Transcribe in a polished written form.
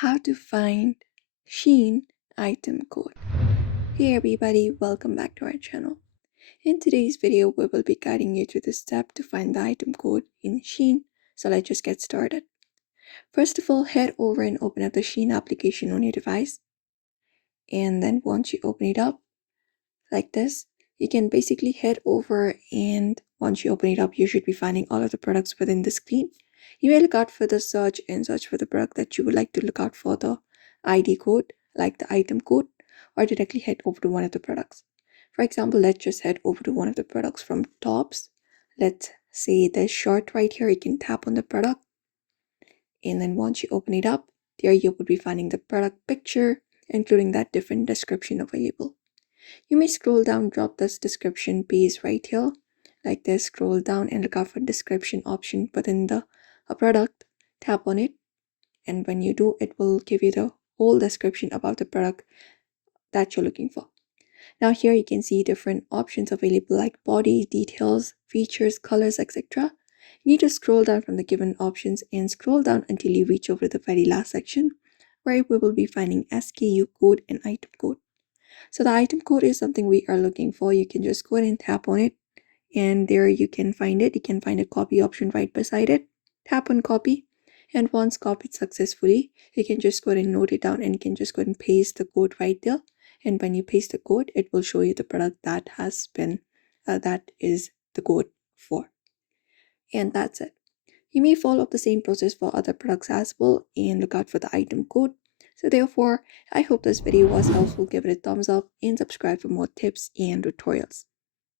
how to find Shein item code. Hey everybody, welcome back to our channel. In today's video, we will be guiding you through the step to find the item code in Shein. So let's just get started. First of all, head over and open up the Shein application on your device. And then once you open it up like this, you can basically head over, and once you open it up, you should be finding all of the products within the screen. You may look out for the search and search for the product that you would like to look out for the ID code, like the item code, or directly head over to one of the products. For example, let's just head over to one of the products from tops. Let's say this shirt right here. You can tap on the product, and then once you open it up, there you would be finding the product picture, including that different description available. You may scroll down, drop this description piece right here, like this, scroll down and look out for description option within the product, tap on it, and when you do, it will give you the whole description about the product that you're looking for. Now here you can see different options available like body, details, features, colors, etc. You need to scroll down from the given options and scroll down until you reach over to the very last section, where we will be finding SKU code and item code. So the item code is something we are looking for. You can just go ahead and tap on it, and there you can find it. You can find a copy option right beside it. Tap on copy, and once copied successfully, you can just go ahead and note it down, and you can just go ahead and paste the code right there. And when you paste the code, it will show you the product that has been that is the code for. And that's it. You may follow up the same process for other products as well and look out for the item code. So therefore, I hope this video was helpful. Give it a thumbs up and subscribe for more tips and tutorials.